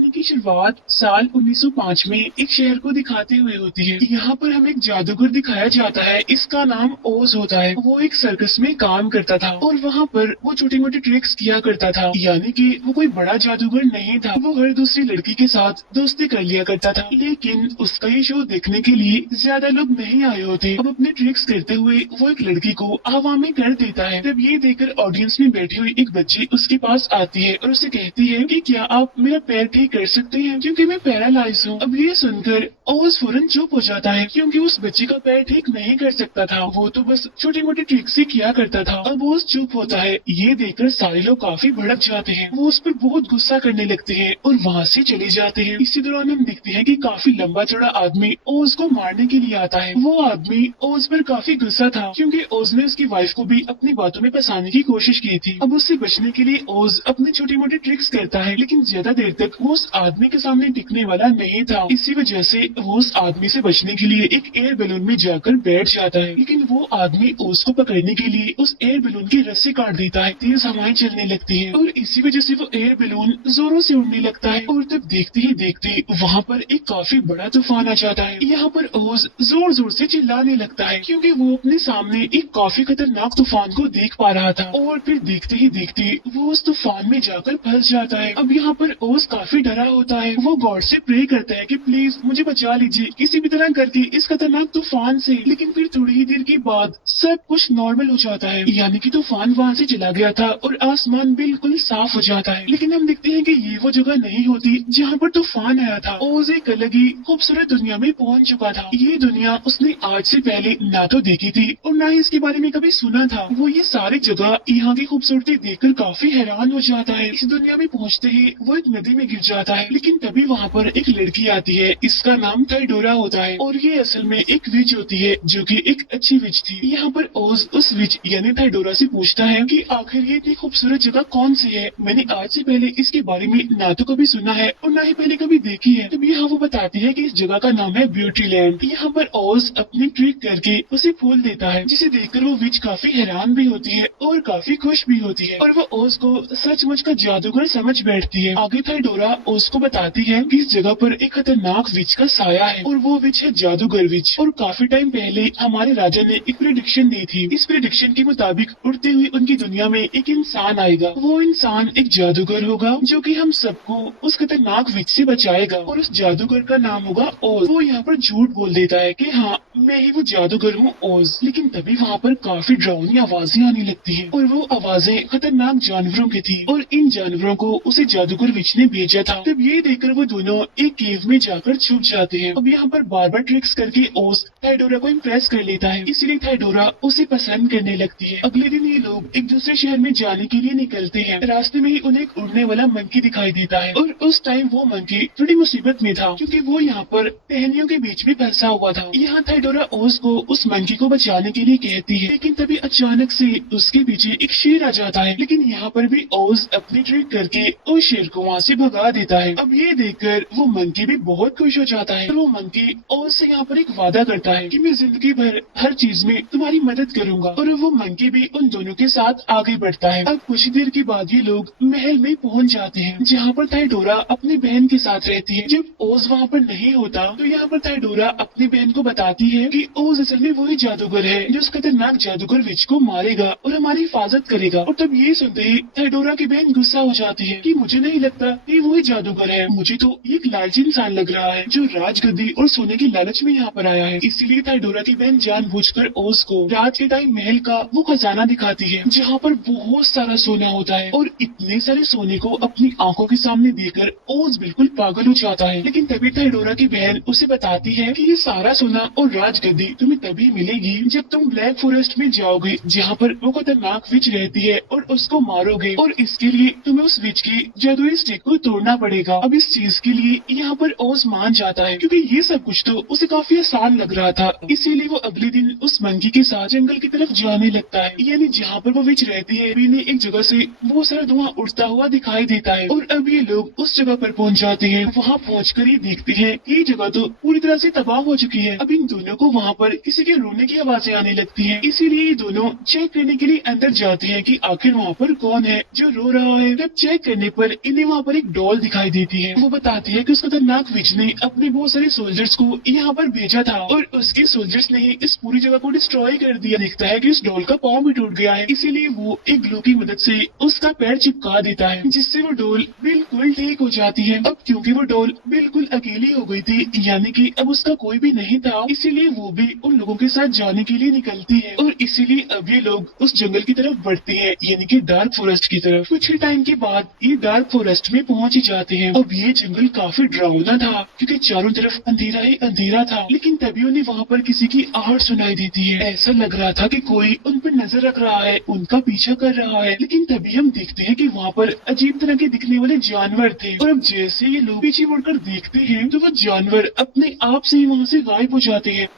कहानी की शुरुआत साल 1905 में एक शहर को दिखाते हुए होती है। यहाँ पर हमें एक जादूगर दिखाया जाता है, इसका नाम ओज होता है। वो एक सर्कस में काम करता था और वहाँ पर वो छोटी मोटी ट्रिक्स किया करता था, यानी कि वो कोई बड़ा जादूगर नहीं था। वो हर दूसरी लड़की के साथ दोस्ती कर लिया करता था, लेकिन उसका ये शो देखने के लिए ज्यादा लोग नहीं आए होते। अब अपने ट्रिक्स करते हुए वो एक लड़की को हवा में कर देता है। तब ये देखकर ऑडियंस में बैठी हुई एक बच्ची उसके पास आती है और उसे कहती है कि क्या आप मेरा पैर ठीक कर सकते हैं, क्योंकि मैं पैरालाइज हूँ। अब ये सुनकर ओज फौरन चुप हो जाता है, क्योंकि उस बच्ची का पैर ठीक नहीं कर सकता था। वो तो बस छोटी मोटी ट्रिक्स ही किया करता था। अब ओज चुप होता है। ये देखकर सारे लोग काफी भड़क जाते हैं। वो उस पर बहुत गुस्सा करने लगते हैं और वहाँ से चले जाते हैं। इसी दौरान हम देखते हैं कि काफी लंबा चौड़ा आदमी ओज को मारने के लिए आता है। वो आदमी ओज पर काफी गुस्सा था, क्योंकि ओज ने उसकी वाइफ को भी अपनी बातों में फंसाने की कोशिश की थी। अब उससे बचने के लिए ओज अपनी छोटी मोटी ट्रिक्स करता है, लेकिन ज्यादा देर तक वो उस आदमी के सामने टिकने वाला नहीं था। इसी वजह से वो उस आदमी से बचने के लिए एक एयर बैलून में जाकर बैठ जाता है, लेकिन वो आदमी ओज को पकड़ने के लिए उस एयर बैलून की रस्सी काट देता है। तेज हवाएं चलने लगती है और इसी वजह से वो एयर बैलून जोरों से उड़ने लगता है। और तब देखते ही देखते वहाँ पर एक काफी बड़ा तूफान आ जाता है। यहाँ पर ओज जोर जोर से चिल्लाने लगता है, क्योंकि वो अपने सामने एक काफी खतरनाक तूफान को देख पा रहा था। और फिर देखते ही देखते वो उस तूफान में जाकर फंस जाता है। अब यहाँ पर ओज काफी डरा होता है। वो गॉड से प्रे करता है कि प्लीज मुझे बचा लीजिए किसी भी तरह करके इस खतरनाक तूफान से। लेकिन फिर थोड़ी ही देर के बाद सब कुछ नॉर्मल हो जाता है, यानी कि तूफान वहाँ से चला गया था और आसमान बिल्कुल साफ हो जाता है। लेकिन हम देखते हैं कि ये वो जगह नहीं होती जहाँ पर तूफान आया था। ओज एक अलग ही खूबसूरत दुनिया में पहुँच चुका था। ये दुनिया उसने आज से पहले ना तो देखी थी और ना ही इसके बारे में कभी सुना था। वो ये सारी जगह, यहाँ की खूबसूरती देखकर काफी हैरान हो जाता है। इस दुनिया में पहुँचते ही वो एक नदी में गिर जाता है, लेकिन तभी वहाँ पर एक लड़की आती है। इसका नाम थाइडोरा होता है और ये असल में एक विच होती है, जो कि एक अच्छी विच थी। यहाँ पर ओज उस विच यानी थाइडोरा से पूछता है कि आखिर ये इतनी खूबसूरत जगह कौन सी है। मैंने आज से पहले इसके बारे में ना तो कभी सुना है और ना ही पहले कभी देखी है। तब यहाँ वो बताती है कि इस जगह का नाम है ब्यूटी लैंड। यहाँ पर ओज अपनी ट्रिक करके उसे फूल देता है, जिसे देखकर वो विच काफी हैरान भी होती है और काफी खुश भी होती है और वो ओज को सचमुच का जादूगर समझ बैठती है। आगे थाइडोरा ओज को बताती है कि इस जगह पर एक खतरनाक विच का साया है और वो विच है जादूगर विच। और काफी टाइम पहले हमारे राजा ने एक प्रेडिक्शन दी थी। इस प्रेडिक्शन के मुताबिक उड़ते हुए उनकी दुनिया में एक इंसान आएगा। वो इंसान एक जादूगर होगा, जो कि हम सबको उस खतरनाक विच से बचाएगा और उस जादूगर का नाम होगा ओज। वो यहाँ पर झूठ बोल देता है कि हाँ मैं ही वो जादूगर हूँ ओज। लेकिन तभी वहाँ पर काफी डरावनी आवाजें आने लगती है और वो आवाजें खतरनाक जानवरों की थी और इन जानवरों को उसे जादूगर विच ने भेजा था। तब ये देखकर वो दोनों एक केव में जाकर छुप जाते हैं। अब यहाँ पर बार बार ट्रिक्स करके ओज थाइडोरा को इम्प्रेस कर लेता है, इसीलिए थाइडोरा उसे पसंद करने लगती है। अगले दिन ये लोग एक दूसरे शहर में जाने के लिए निकलते हैं। रास्ते में ही उन्हें एक उड़ने वाला मंकी दिखाई देता है और उस टाइम वो मंकी थोड़ी मुसीबत में था, क्योंकि वो यहाँ पर टहनियों के बीच में फंसा हुआ था। यहाँ थाइडोरा ओज को उस मंकी को बचाने के लिए कहती है, लेकिन तभी अचानक से उसके पीछे एक शेर आ जाता है। लेकिन यहाँ पर भी ओज अपनी ट्रिक करके उस शेर को वहाँ से भगा देता है। अब ये देखकर वो मंकी भी बहुत खुश हो जाता है और वो मंकी ओज से यहाँ पर एक वादा करता है कि मैं जिंदगी भर हर चीज में तुम्हारी मदद करूंगा। और वो मंकी भी उन दोनों के साथ आगे बढ़ता है। अब कुछ देर के बाद ये लोग महल में पहुँच जाते हैं, जहाँ पर थाइडोरा अपनी बहन के साथ रहती है। जब ओज वहाँ पर नहीं होता तो यहाँ पर थाइडोरा अपनी बहन को बताती है कि ओज असल में वही जादूगर है जो उस खतरनाक जादूगर विच को मारेगा और हमारी हिफाजत करेगा। और तब ये सुनते ही थाइडोरा की बहन गुस्सा हो जाती है कि मुझे नहीं लगता कि वही जादूगर है, मुझे तो एक लालची इंसान लग रहा है जो राजगद्दी और सोने की लालच में यहाँ पर आया है। इसीलिए थाइडोरा की बहन जानबूझकर ओज को रात के टाइम महल का वो खजाना दिखाती है, जहाँ पर बहुत सारा सोना होता है। और इतने सारे सोने को अपनी आंखों के सामने देखकर ओज बिल्कुल पागल हो जाता है। लेकिन तभी थाइडोरा की बहन उसे बताती है कि ये सारा सोना और राजगद्दी तुम्हें तभी मिलेगी जब तुम ब्लैक फॉरेस्ट में जाओगे, जहाँ पर वो खतरनाक विच रहती है और उसको मारोगे। और इसके लिए तुम्हें उस विच की जादुई स्टिक को तोड़ना पड़ेगा। अब इस चीज के लिए यहाँ पर ओज मान जाता है क्योंकि ये सब कुछ तो उसे काफी आसान लग रहा था। इसीलिए वो अगले दिन उस मंकी के साथ जंगल की तरफ जाने लगता है, यानी जहाँ पर वो विच रहती है। इन्हें एक जगह से बहुत सारा धुआं उड़ता हुआ दिखाई देता है और अब ये लोग उस जगह पर पहुँच जाते हैं। वहाँ पहुँचकर ये देखते हैं ये जगह तो पूरी तरह से तबाह हो चुकी है। अब इन दोनों को वहाँ पर किसी के रोने की आवाजें आने लगती हैं। इसीलिए ये दोनों चेक करने के लिए अंदर जाते हैं कि आखिर वहाँ पर कौन है जो रो रहा है। जब चेक करने पर इन्हें वहाँ पर एक डॉल दिखाई देती है। वो बताती है कि उस खतरनाक विच ने अपने बहुत सारे सोल्जर्स को यहाँ पर भेजा था और उसके सोल्जर्स ने ही इस पूरी जगह को डिस्ट्रॉय कर दिया। दिखता है कि उस डॉल का पाँव भी टूट गया है, इसीलिए वो एक ग्लू की मदद से उसका पैर चिपका देता है, जिससे वो डॉल बिल्कुल ठीक हो जाती है। अब क्योंकि वो डॉल बिल्कुल अकेली हो गई थी, यानी कि अब उसका कोई भी नहीं था, इसीलिए वो भी उन लोगों के साथ जाने के लिए निकलती है और इसीलिए अब ये लोग उस जंगल की तरफ बढ़ते हैं, यानी कि डार्क फॉरेस्ट की तरफ। कुछ ही टाइम के बाद ये डार्क फॉरेस्ट में पहुंच ही जाते हैं। अब ये जंगल काफी डरावना था क्योंकि चारों तरफ अंधेरा ही अंधेरा था, लेकिन तभी उन्हें वहाँ पर किसी की आहट सुनाई देती है। ऐसा लग रहा था कि कोई उन पर नजर रख रहा है, उनका पीछा कर रहा है। लेकिन तभी हम देखते हैं कि वहाँ पर अजीब तरह के दिखने वाले जानवर थे और अब जैसे ये लोग पीछे मुड़कर देखते हैं तो वो जानवर अपने आप से ही वहाँ से गायब हो जाते हैं।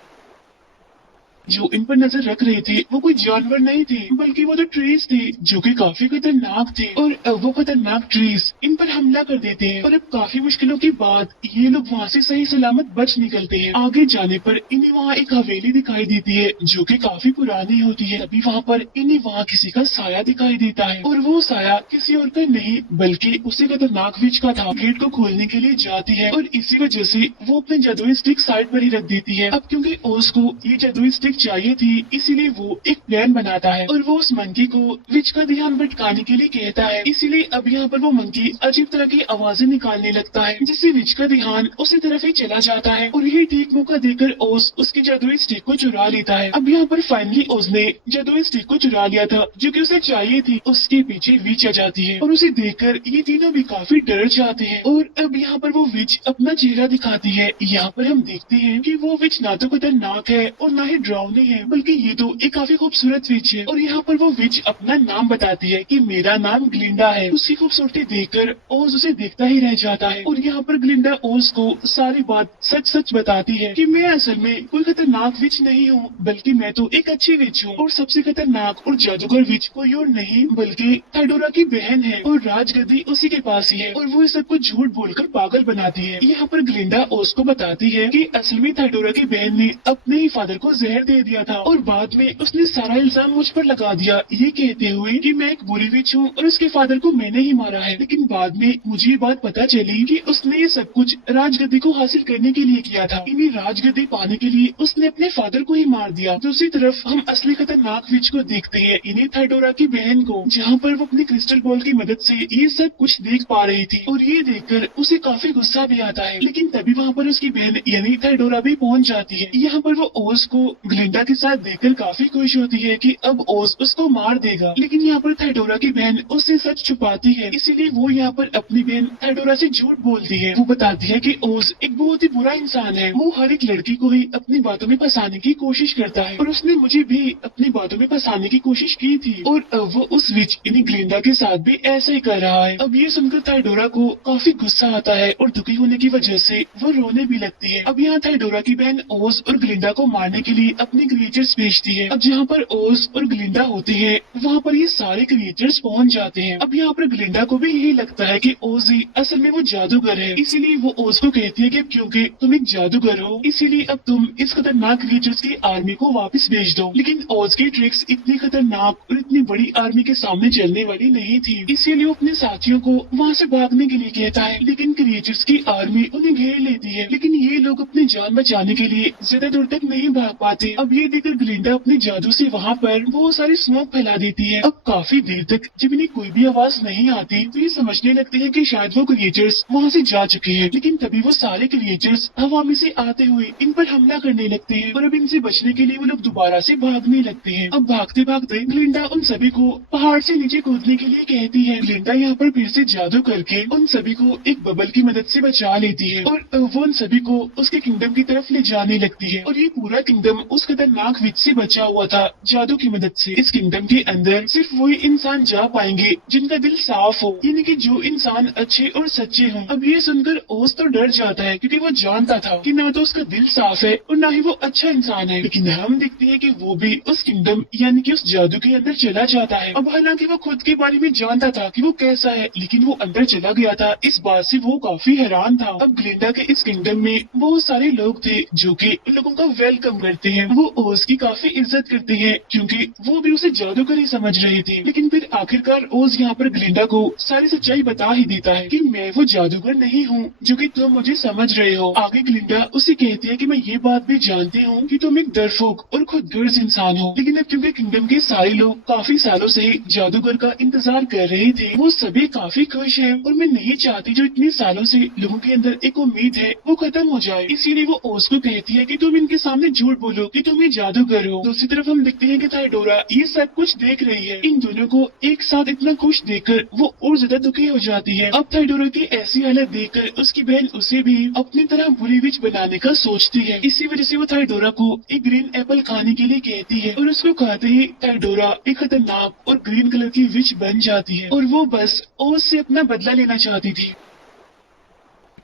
जो इन पर नजर रख रहे थे वो कोई जानवर नहीं थे, बल्कि वो तो ट्रीज थे जो कि काफी खतरनाक थे और वो खतरनाक ट्रीज इन पर हमला कर देते हैं और अब काफी मुश्किलों के बाद ये लोग वहाँ से सही सलामत बच निकलते हैं। आगे जाने पर इन्हें वहाँ एक हवेली दिखाई देती है जो कि काफी पुरानी होती है। तभी वहाँ पर इन्हें वहाँ किसी का साया दिखाई देता है और वो साया किसी और का नहीं बल्कि उसी खतरनाक विच का था। गेट को खोलने के लिए जाती है और इसी वजह से वो अपने जादुई स्टिक साइड पर ही रख देती है। अब क्योंकि ओस को ये जादुई स्टिक चाहिए थी, इसीलिए वो एक प्लान बनाता है और वो उस मंकी को विच का ध्यान भटकाने के लिए कहता है। इसीलिए अब यहाँ पर वो मंकी अजीब तरह की आवाजें निकालने लगता है, जिससे विच का ध्यान उसी तरफ ही चला जाता है और यही ठीक मौका देकर ओस उसकी जादुई स्टिक को चुरा लेता है। अब यहाँ पर फाइनली ओस ने जादुई स्टिक को चुरा लिया था जो कि उसे चाहिए थी। उसके पीछे विच आ जाती है और उसे देखकर ये तीनों भी काफी डर जाते हैं और अब यहाँ पर वो विच अपना चेहरा दिखाती है। यहाँ पर हम देखते हैं कि वो विच ना तो खतरनाक है और ना ही डरावनी है, बल्कि ये तो एक काफी खूबसूरत विच है। और यहाँ पर वो विच अपना नाम बताती है कि मेरा नाम ग्लिंडा है। उसकी खूबसूरती देखकर ओज उसे देखता ही रह जाता है और यहाँ पर ग्लिंडा ओज को सारी बात सच सच बताती है कि मैं असल में कोई खतरनाक विच नहीं हूँ, बल्कि मैं तो एक अच्छी विच हूँ और सबसे खतरनाक और जादूगर विच कोई और नहीं बल्कि थाइडोरा की बहन है और राजगद्दी उसी के पास ही है और वो सब कुछ झूठ बोलकर पागल बनाती है। यहाँ पर ग्लिंडा ओज को बताती है कि असल में थाइडोरा की बहन ने अपने ही फादर को जहर दे दिया था और बाद में उसने सारा इल्जाम मुझ पर लगा दिया, ये कहते हुए कि मैं एक बुरी विच हूँ और उसके फादर को मैंने ही मारा है। लेकिन बाद में मुझे ये बात पता चली कि उसने ये सब कुछ राजगद्दी को हासिल करने के लिए किया था। इन्हें राजगद्दी पाने के लिए उसने अपने फादर को ही मार दिया। दूसरी तरफ हम असली खतरनाक विच को देखते हैं, इन्हें थाइडोरा की बहन को, जहाँ पर वो अपनी क्रिस्टल बॉल की मदद से ये सब कुछ देख पा रही थी और ये देखकर उसे काफी गुस्सा भी आता है। लेकिन तभी वहाँ पर उसकी बहन यानी थाइडोरा भी पहुँच जाती है। यहाँ पर वो ओज को ग्लिंडा के साथ देखकर काफी खुश होती है कि अब ओज उसको मार देगा। लेकिन यहाँ पर थाइडोरा की बहन उससे सच छुपाती है, इसीलिए वो यहाँ पर अपनी बहन थाइडोरा से झूठ बोलती है। वो बताती है कि ओज एक बहुत ही बुरा इंसान है, वो हर एक लड़की को ही अपनी बातों में फंसाने की कोशिश करता है और उसने मुझे भी अपनी बातों में फंसाने की कोशिश की थी और वो उस विच यानी ग्लिंडा के साथ भी ऐसा ही कर रहा है। अब ये सुनकर थाइडोरा को काफी गुस्सा आता है और दुखी होने की वजह से वो रोने भी लगती है। अब यहाँ थाइडोरा की बहन ओज और ग्लिंडा को मारने के लिए अपनी क्रिएचर्स भेजती है। अब जहाँ पर ओज और ग्लिंडा होते हैं वहाँ पर ये सारे क्रिएचर्स पहुँच जाते हैं। अब यहाँ पर ग्लिंडा को भी यही लगता है कि ओज ही असल में वो जादूगर है, इसीलिए वो ओज को कहती है कि क्योंकि तुम एक जादूगर हो इसीलिए अब तुम इस खतरनाक क्रिएचर्स की आर्मी को वापस भेज दो। लेकिन ओज की ट्रिक्स इतनी खतरनाक और इतनी बड़ी आर्मी के सामने चलने वाली नहीं थी, इसीलिए वो अपने साथियों को वहाँ से भागने के लिए कहता है। लेकिन क्रिएचर्स की आर्मी उन्हें घेर लेती है, लेकिन ये लोग अपनी जान बचाने के लिए ज्यादा दूर तक नहीं भाग पाते। अब ये देखकर ग्लिंडा अपने जादू से वहाँ पर बहुत सारी स्मोक फैला देती है। अब काफी देर तक जब इन्हें कोई भी आवाज नहीं आती तो ये समझने लगते हैं कि शायद वो क्रिएचर्स वहाँ से जा चुके हैं। लेकिन तभी वो सारे क्रिएचर्स हवा में से आते हुए इन पर हमला करने लगते हैं और अब इनसे बचने के लिए वो लोग दोबारा से भागने लगते हैं। अब भागते भागते ग्लिंडा उन सभी को पहाड़ से नीचे कूदने के लिए कहती है। ग्लिंडा यहाँ पर फिर से जादू करके उन सभी को एक बबल की मदद से बचा लेती है और वो उन सभी को उसके किंगडम की तरफ ले जाने लगती है। और ये पूरा किंगडम उस खतरनाक विच से बचा हुआ था जादू की मदद से। इस किंगडम के अंदर सिर्फ वही इंसान जा पाएंगे जिनका दिल साफ हो, यानी कि जो इंसान अच्छे और सच्चे हों। अब ये सुनकर ओज तो डर जाता है क्योंकि वो जानता था कि ना तो उसका दिल साफ है और ना ही वो अच्छा इंसान है। लेकिन हम देखते हैं कि वो भी उस किंगडम यानी कि उस जादू के अंदर चला जाता है। अब हालांकि वो खुद के बारे में जानता था कि वो कैसा है, लेकिन वो अंदर चला गया था। इस बात से वो काफी हैरान था। अब ग्लिंडा के इस किंगडम में बहुत सारे लोग थे जो कि लोगों का वेलकम करते हैं। वो ओज की काफी इज्जत करते हैं क्योंकि वो भी उसे जादूगर ही समझ रहे थे। लेकिन फिर आखिरकार ओज यहाँ पर ग्लिंडा को सारी सच्चाई बता ही देता है कि मैं वो जादूगर नहीं हूँ जो कि तुम मुझे समझ रहे हो। आगे ग्लिंडा उसे कहती है कि मैं ये बात भी जानती हूँ कि तुम एक डरपोक और खुदगर्ज इंसान हो, लेकिन अब क्योंकि किंगडम के सारे लोग काफी सालों से जादूगर का इंतजार कर रहे थे, वो सभी काफी खुश हैं और मैं नहीं चाहती जो इतने सालों से लोगों के अंदर एक उम्मीद है वो खत्म हो जाए। इसीलिए वो ओज को कहती है कि तुम इनके सामने झूठ बोलो कि तुम ये जादूगर हो। दूसरी तरफ हम देखते हैं कि थाइडोरा ये सब कुछ देख रही है। इन दोनों को एक साथ इतना खुश देखकर वो और ज्यादा दुखी हो जाती है। अब थाइडोरा की ऐसी हालत देखकर उसकी बहन उसे भी अपनी तरह बुरी विच बनाने का सोचती है। इसी वजह से वो थाइडोरा को एक ग्रीन एप्पल खाने के लिए कहती है और उसको खाते ही थाइडोरा एक खतरनाक और ग्रीन कलर की विच बन जाती है और वो बस ओज से अपना बदला लेना चाहती थी।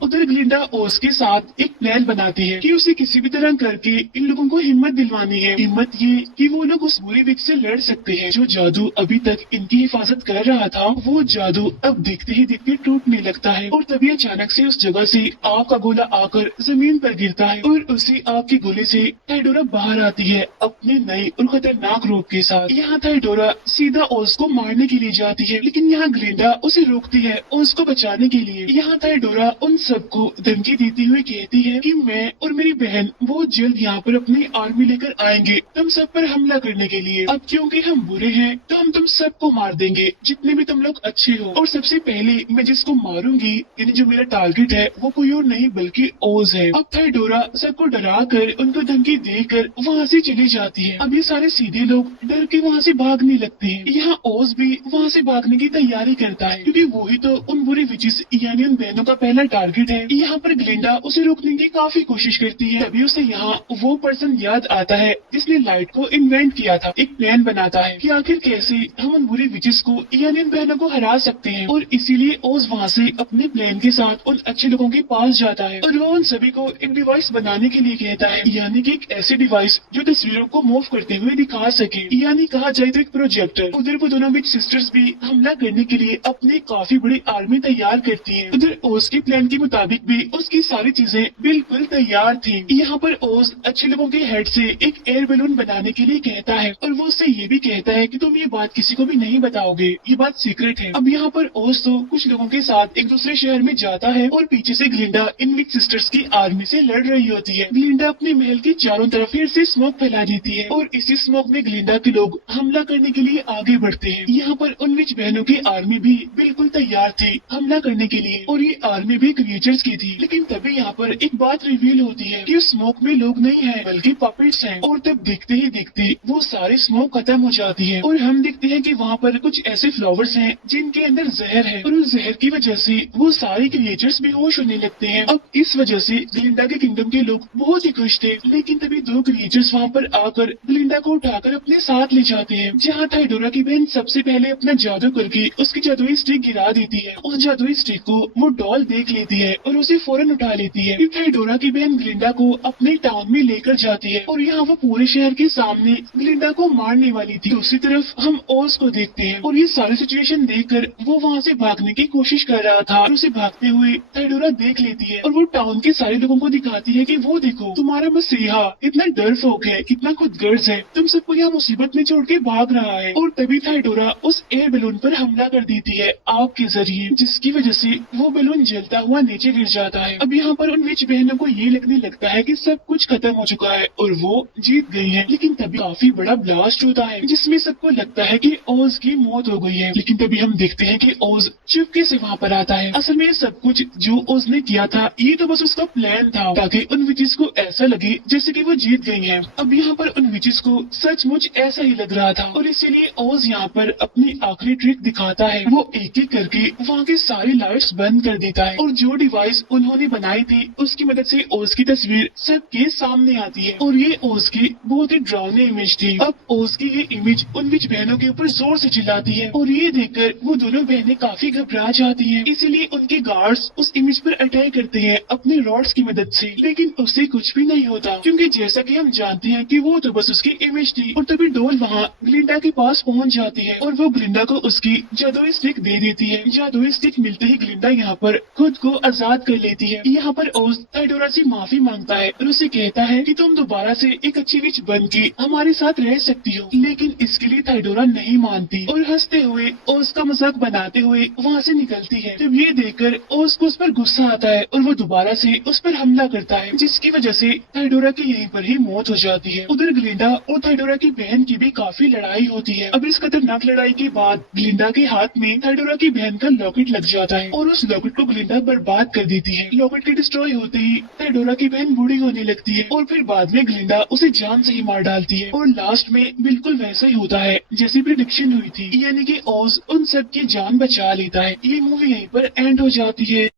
उधर ग्लिंडा ओज के साथ एक प्लान बनाती है कि उसे किसी भी तरह करके इन लोगों को हिम्मत दिलवानी है। हिम्मत ये कि वो लोग उस बुरी विच से लड़ सकते हैं। जो जादू अभी तक इनकी हिफाजत कर रहा था वो जादू अब देखते ही देखते टूटने लगता है और तभी अचानक से उस जगह से आग का गोला आकर जमीन पर गिरता है और उसी आग के गोले से थाइडोरा बाहर आती है अपने नए और खतरनाक रूप के साथ। यहाँ थाइडोरा सीधा ओज को मारने के लिए जाती है, लेकिन यहाँ ग्लिंडा उसे रोकती है ओज को बचाने के लिए। यहाँ थाइडोरा उन सबको धमकी देती हुई कहती है कि मैं और मेरी बहन बहुत जल्द यहाँ पर अपनी आर्मी लेकर आएंगे तुम सब पर हमला करने के लिए। अब क्योंकि हम बुरे हैं तो हम तुम सबको मार देंगे जितने भी तुम लोग अच्छे हो। और सबसे पहले मैं जिसको मारूंगी यानी जो मेरा टारगेट है वो कोई और नहीं बल्कि ओज है। अब थाइडोरा सबको डरा कर उनको धमकी देकर वहाँ से चली जाती है। अब ये सारे सीधे लोग डर के वहाँ से भागने लगते हैं। यहाँ ओज भी वहाँ से भागने की तैयारी करता है क्योंकि वो ही तो उन बुरी विचेस यानी उन बहनों का पहला टारगेट है। यहाँ पर ग्लिंडा उसे रोकने की काफी कोशिश करती है। तभी उसे यहाँ वो पर्सन याद आता है जिसने लाइट को इन्वेंट किया था। एक प्लान बनाता है कि आखिर कैसे हम उन बुरी विचेस को यानी उन बहनों को हरा सकते हैं और इसीलिए ओज वहाँ से अपने प्लान के साथ उन अच्छे लोगों के पास जाता है और वो उन सभी को एक डिवाइस बनाने के लिए कहता है, यानी कि एक ऐसी डिवाइस जो तस्वीरों को मूव करते हुए दिखा सके, यानी कहा जाए तो एक प्रोजेक्टर। उधर वो दोनों विच सिस्टर्स भी हमला करने के लिए अपनी काफी बड़ी आर्मी तैयार करती है। उधर ओज के प्लान के मुताबिक भी उसकी सारी चीजें बिल्कुल तैयार थी। यहाँ पर ओज अच्छे लोगों के हेड से एक एयर बैलून बनाने के लिए कहता है और वो उससे ये भी कहता है कि तुम ये बात किसी को भी नहीं बताओगे, ये बात सीक्रेट है। अब यहाँ पर ओज तो कुछ लोगों के साथ एक दूसरे शहर में जाता है और पीछे से ग्लिंडा इन विच सिस्टर्स की आर्मी से लड़ रही होती है। ग्लिंडा अपने महल के चारों तरफ फिर से स्मोक फैला देती है और इसी स्मोक में ग्लिंडा के लोग हमला करने के लिए आगे बढ़ते हैं। यहाँ पर उन विच बहनों की आर्मी भी बिल्कुल तैयार थी हमला करने के लिए और ये आर्मी भी क्रिएचर्स की थी। लेकिन तभी यहाँ पर एक बात रिवील होती है कि उस स्मोक में लोग नहीं है बल्कि पपेट्स हैं और तब देखते ही देखते वो सारी स्मोक खत्म हो जाती है और हम देखते हैं कि वहाँ पर कुछ ऐसे फ्लावर्स हैं जिनके अंदर जहर है और उस जहर की वजह से वो सारे क्रिएचर्स बेहोश होने लगते हैं। अब इस वजह से ग्लिंडा के किंगडम के लोग बहुत ही खुश थे, लेकिन तभी दो क्रिएचर्स वहाँ पर आकर ग्लिंडा को उठाकर अपने साथ ले जाते हैं। जहाँ थाइडोरा की बहन सबसे पहले अपना जादू करके उसकी जादुई स्टिक गिरा देती है। उस जादुई स्टिक को वो डॉल देख लेती है और उसे फौरन उठा लेती है। फिर थाइडोरा की बहन ग्लिंडा को अपने टाउन में लेकर जाती है और यहाँ वो पूरे शहर के सामने ग्लिंडा को मारने वाली थी। दूसरी तरफ हम ओज को देखते हैं और ये सारी सिचुएशन देखकर वो वहाँ से भागने की कोशिश कर रहा था और उसे भागते हुए थाइडोरा देख लेती है और वो टाउन के सारे लोगों को दिखाती है कि वो देखो तुम्हारा मसीहा इतना डरपोक है, कितना खुदगर्ज है, तुम सबको यहाँ मुसीबत में छोड़ के भाग रहा है। और तभी थाइडोरा उस एयर बैलून पर हमला कर देती है आग के जरिए, जिसकी वजह से वो बैलून जलता हुआ नीचे गिर जाता है। अब यहाँ पर उन विच बहनों को ये लगने लगता है कि सब कुछ खत्म हो चुका है और वो जीत गई है। लेकिन तभी काफी बड़ा ब्लास्ट होता है जिसमें सबको लगता है कि ओज की मौत हो गई है। लेकिन तभी हम देखते हैं कि ओज चुपके से वहाँ पर आता है। असल में ये सब कुछ जो ओज ने किया था ये तो बस उसका प्लान था ताकि उन विचेस को ऐसा लगे जैसे कि वो जीत गई हैं। अब यहाँ पर उन विचेस को सचमुच ऐसा ही लग रहा था और इसीलिए ओज यहाँ पर अपनी आखिरी ट्रिक दिखाता है। वो एक एक करके वहाँ के सारी लाइट्स बंद कर देता है और जो डिवाइस उन्होंने बनाई थी उसकी मदद से ओज की तस्वीर सबके सामने आती है और ये ओज की बहुत ही डरावनी इमेज थी। अब ओज की ये इमेज उन विच बहनों के ऊपर जोर से चिल्लाती है और ये देखकर वो दोनों बहनें काफी घबरा जाती हैं। इसीलिए उनके गार्ड्स उस इमेज पर अटैक करते हैं अपने रॉड्स की मदद से, लेकिन उससे कुछ भी नहीं होता क्योंकि जैसा कि हम जानते हैं कि वो तो बस उसकी इमेज थी। और तभी डोल वहाँ ग्लिंडा के पास पहुँच जाती है और वो ग्लिंडा को उसकी जादुई स्टिक दे देती है। जादुई स्टिक मिलते ही ग्लिंडा यहाँ पर खुद को आजाद कर लेती है। यहाँ पर ओज थाइडोरा से माफी मांगता है और उसे कहता है कि तुम दोबारा से एक अच्छी विच बन के हमारे साथ रह सकती हो, लेकिन इसके लिए थाइडोरा नहीं मानती और हंसते हुए ओज का मजाक बनाते हुए वहाँ से निकलती है। जब ये देखकर ओज को उस पर गुस्सा आता है और वो दोबारा से उस पर हमला करता है, जिसकी वजह से थाइडोरा की यहीं पर ही मौत हो जाती है। उधर ग्लिंडा और थाइडोरा की बहन की भी काफी लड़ाई होती है। अब इस खतरनाक लड़ाई के बाद ग्लिंडा के हाथ में थाइडोरा की बहन का लॉकेट लग जाता है और उस लॉकेट को ग्लिंडा बर्बाद कर देती है। लॉकेट के डिस्ट्रॉय होते ही थाइडोरा की बहन बूढ़ी होने लगती है और फिर बाद में ग्लिंडा उसे जान से ही मार डालती है और लास्ट में बिल्कुल वैसा ही होता है जैसी प्रिडिक्शन हुई थी, यानी कि ओज उन सब की जान बचा लेता है। ये मूवी यहीं पर एंड हो जाती है।